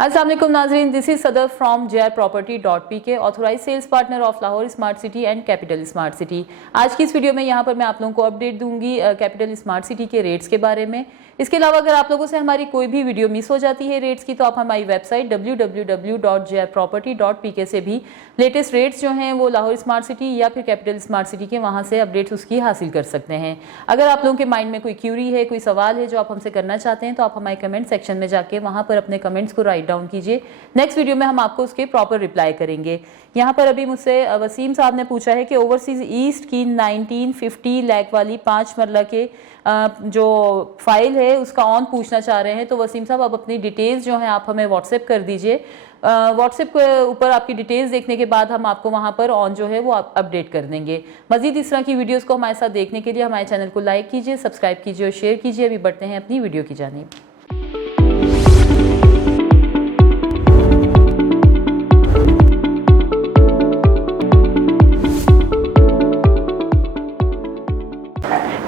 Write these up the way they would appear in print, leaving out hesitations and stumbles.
अस्सलाम वालेकुम नाज़रीन, this is Sadar from JRProperty.pk, authorise sales partner of Lahore smart city and capital smart city. आज की इस वीडियो में यहाँ पर मैं आप लोगों को अपडेट दूंगी कैपिटल स्मार्ट सिटी के रेट्स के बारे में। इसके अलावा अगर आप लोगों से हमारी कोई भी वीडियो मिस हो जाती है रेट्स की, तो आप हमारी वेबसाइट www.JRProperty.pk से भी लेटेस्ट रेट्स जो हैं वो लाहौर स्मार्ट सिटी या फिर कैपिटल स्मार्ट सिटी के वहाँ से अपडेट्स उसकी हासिल कर सकते हैं। अगर आप लोगों के माइंड में कोई क्यूरी है, कोई सवाल है जो आप हमसे करना चाहते हैं, तो आप हमारे कमेंट सेक्शन में जाके वहाँ पर अपने कमेंट्स को राइट डाउन कीजिए। नेक्स्ट वीडियो में हम आपको उसके प्रॉपर रिप्लाई करेंगे। यहाँ पर अभी मुझसे वसीम साहब ने पूछा है कि ओवरसीज ईस्ट की 1950 लाख वाली 5 मरला के जो फाइल है उसका ऑन पूछना चाह रहे हैं। तो वसीम साहब, आप अपनी डिटेल्स जो हैं आप हमें व्हाट्सएप कर दीजिए। व्हाट्सएप के ऊपर आपकी डिटेल्स देखने के बाद हम आपको वहाँ पर ऑन जो है वो अपडेट कर देंगे। मजीद इस तरह की वीडियोस को हमारे साथ देखने के लिए हमारे चैनल को लाइक कीजिए, सब्सक्राइब कीजिए और शेयर कीजिए। अभी बढ़ते हैं अपनी वीडियो की जानिब।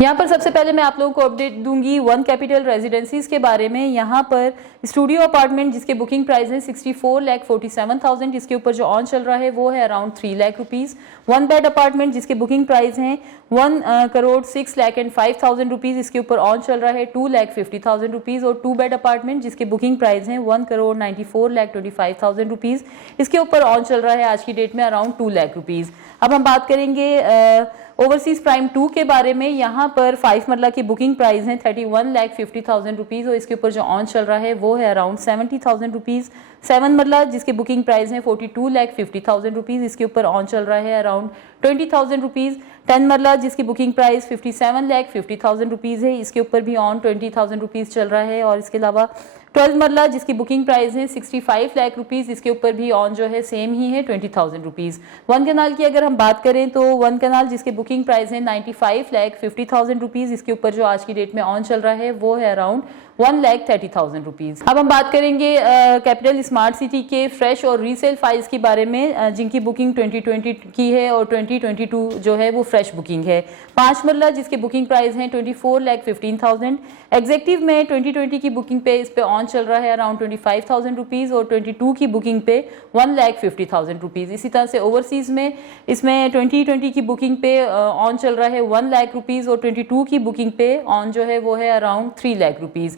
यहाँ पर सबसे पहले मैं आप लोगों को अपडेट दूंगी वन कैपिटल रेजिडेंसीज के बारे में। यहाँ पर स्टूडियो अपार्टमेंट जिसके बुकिंग प्राइस है 64,47,000, जिसके ऊपर जो ऑन चल रहा है वो है around 3 lakh rupees. One bed apartment जिसके बुकिंग प्राइस हैं 1,06,05,000 रुपीज़, इसके ऊपर ऑन चल रहा है 2,50,000 रुपीज़। और 2 बेड अपार्टमेंट जिसके बुकिंग प्राइस हैं 1,94,25,000 रुपीज़, इसके ऊपर ऑन चल रहा है आज की डेट में अराउंड 2 लाख रुपीज़। अब हम बात करेंगे ओवरसीज प्राइम 2 के बारे में। यहाँ पर 5 मरला की बुकिंग प्राइस है 31,50,000 रुपीज़ और इसके ऊपर जो ऑन चल रहा है वो है अराउंड 70,000 रुपीज़। 7 मरला जिसके बुकिंग प्राइस है 42,50,000 रुपीज़, इसके ऊपर ऑन चल रहा है अराउंड 20,000 रुपीज़। 10 मरला जिसकी बुकिंग प्राइस 57,50,000 रुपीज़ है, इसके ऊपर भी ऑन 20,000 रुपीज़ चल रहा है। और इसके अलावा 12 मरला जिसकी बुकिंग प्राइस है 65 लाख रुपीज़, इसके ऊपर भी ऑन जो है सेम ही है 20,000 रुपीज़। वन कनाल की अगर हम बात करें तो वन कनाल जिसके बुकिंग प्राइस है 95,50,000 रुपीज़, इसके ऊपर जो आज की डेट में ऑन चल रहा है वो है अराउंड 1,30,000 रुपीज़। अब हम बात करेंगे कैपिटल स्मार्ट सिटी के फ्रेश और रीसेल फाइल्स के बारे में जिनकी बुकिंग 2020 की है और 2022 जो है वो फ्रेश बुकिंग है। 5 मरला जिसके बुकिंग प्राइस हैं 24,15,000। एग्जेक्टिव में 2020 की बुकिंग पे इस पे ऑन चल रहा है अराउंड 25,000 रुपीज़ और 22 की बुकिंग पे 1,50,000 रुपीज़। इसी तरह से ओवरसीज में इसमें 2020 की बुकिंग पे ऑन चल रहा है 1 लाख रुपीज़ और 22 की बुकिंग पे ऑन जो है वो है अराउंड 3 लाख रुपीज़।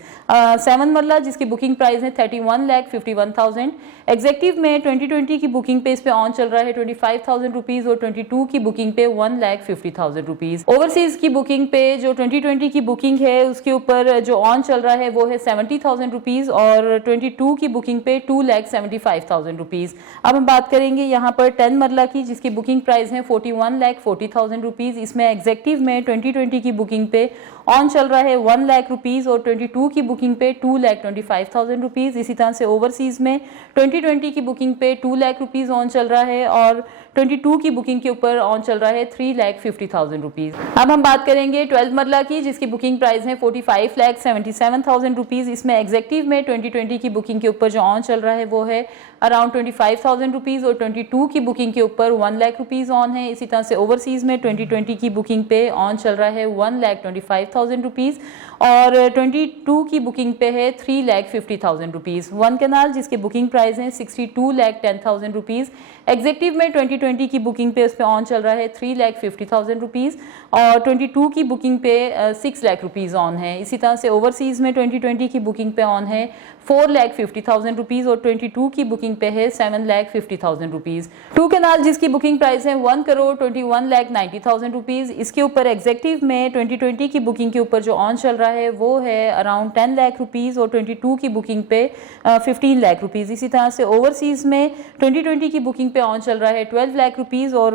7 मरला जिसकी बुकिंग प्राइस है 31,51,000। एग्जेक्टिव में 2020 की बुकिंग पे इस पे ऑन चल रहा है 25,000 रुपीज़ और 22 की बुकिंग पे 1,50,000 रुपीज़। ओवरसीज की बुकिंग पे जो 2020 की बुकिंग है उसके ऊपर जो ऑन चल रहा है वो है 70,000 रुपीज़ और 22 की बुकिंग पे 2,75,000 रुपीज़। अब हम बात करेंगे यहाँ पर 10 मरला की जिसकी बुकिंग प्राइस है 41,40,000 रुपीज़। इसमें एग्जेक्टिव में 2020 की बुकिंग पे ऑन चल रहा है 1 लाख रुपीज़ और 22 की बुकिंग पे 2,25,000 रुपीज़। इसी तरह से ओवरसीज में 2020 की बुकिंग पे 2 लाख रुपीज़ ऑन चल रहा है और 22 की बुकिंग के ऊपर ऑन चल रहा है 3,50,000 रुपीज़। अब हम बात करेंगे 12 मरला की जिसकी बुकिंग प्राइस है 45,77,000 रुपीज़। इसमें एग्जेक्टिव में 2020 की बुकिंग के ऊपर जो ऑन चल रहा है वो है अराउंड 25,000 रुपीज़ और 22 की बुकिंग के ऊपर 1 लाख रुपीज़ ऑन है। इसी तरह से ओवरसीज में 2020 की बुकिंग पे ऑन चल रहा है 1,25,000 रुपीज़ और 22 की बुकिंग पे है 3,50,000 रुपीज़। वन कनाल जिसके बुकिंग प्राइस है 62,10,000 रुपीज़। एग्जेक्टिव में 2020 की बुकिंग पे उस पे ऑन चल रहा है 3,50,000 रुपीज़ और 22 की बुकिंग पे 6 लाख रुपीज़ ऑन है। इसी तरह से ओवरसीज में 2020 की बुकिंग पे ऑन है 4,50,000 रुपीज़ और 22 की बुकिंग पे है 7,50,000 रुपीज़। 2 कनाल जिसकी बुकिंग प्राइस है 1,21,90,000 रुपीज़, इसके ऊपर एग्जेक्टिव में 2020 की बुकिंग के ऊपर जो ऑन चल रहा है वो है अराउंड 10 लाख रुपीज़ और 22 की बुकिंग पे 15 लाख रुपीज़। इसी तरह से ओवरसीज में 2020 की बुकिंग पे ऑन चल रहा है 12 लाख रुपीज़ और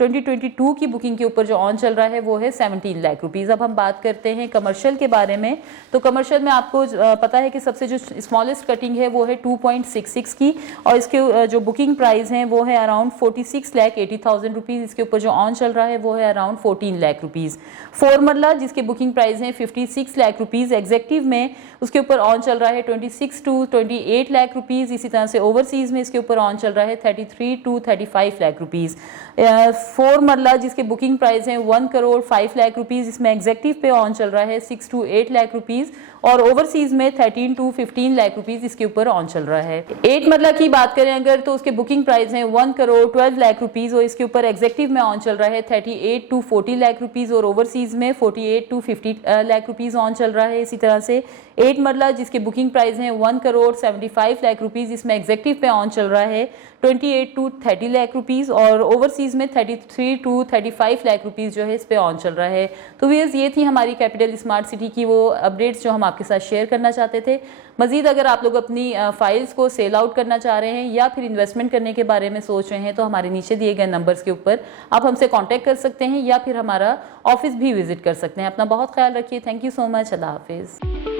2022 की बुकिंग के ऊपर जो ऑन चल रहा है वो है 17 लाख रुपीज़। अब हम बात करते हैं कमर्शियल के बारे में। तो कमर्शियल में आपको पता है कि सबसे जो स्मॉलेस्ट कटिंग है वो है 2.66 की और इसके जो बुकिंग प्राइस हैं वो है अराउंड 46,80,000 रुपीज़। इसके ऊपर जो ऑन चल रहा है वो है अराउंड 14 लाख रुपीज़। 4 मरला जिसके बुकिंग प्राइस हैं 56 लाख रुपीज़। एग्जेक्टिव में उसके ऊपर ऑन चल रहा है 26 to 28 लाख रुपीज़। इसी तरह से ओवरसीज में इसके ऊपर ऑन चल रहा है 33 to 35 लाख रुपीज़। 4 मरला जिसके बुकिंग प्राइस हैं 1,05,00,000 रुपीज़, इसमें एग्जेक्टिव पे ऑन चल रहा है 6 to 8 लाख रुपीज़ और ओवरसीज में 13 to 15 लाख रुपीस इसके ऊपर ऑन चल रहा है। 8 मरला की बात करें अगर तो उसके बुकिंग प्राइस है 1 करोड़ 12 लाख रुपीस और इसके ऊपर एग्जेक्टिव में ऑन चल रहा है 38 to 40 लाख रुपीस और ओवरसीज में 48 to 50 लाख रुपीस ऑन चल रहा है। इसी तरह से 8 मरला जिसके बुकिंग प्राइस है 1 करोड़ 75 लाख रुपीस, इसमें एग्जेक्टिव पे ऑन चल रहा है 28 to 30 लाख रुपीस और ओवरसीज में 33 to 35 लाख रुपीस जो है इस पे ऑन चल रहा है। तो व्यूअर्स ये थी हमारी कैपिटल स्मार्ट सिटी की वो अपडेट्स जो हम आपके साथ शेयर करना चाहते थे। मजीद अगर आप लोग अपनी फाइल्स को सेल आउट करना चाह रहे हैं या फिर इन्वेस्टमेंट करने के बारे में सोच रहे हैं तो हमारे नीचे दिए गए नंबर्स के ऊपर आप हमसे कांटेक्ट कर सकते हैं या फिर हमारा ऑफिस भी विजिट कर सकते हैं। अपना बहुत ख्याल रखिए। Thank you so much. अल्लाह हाफिज़।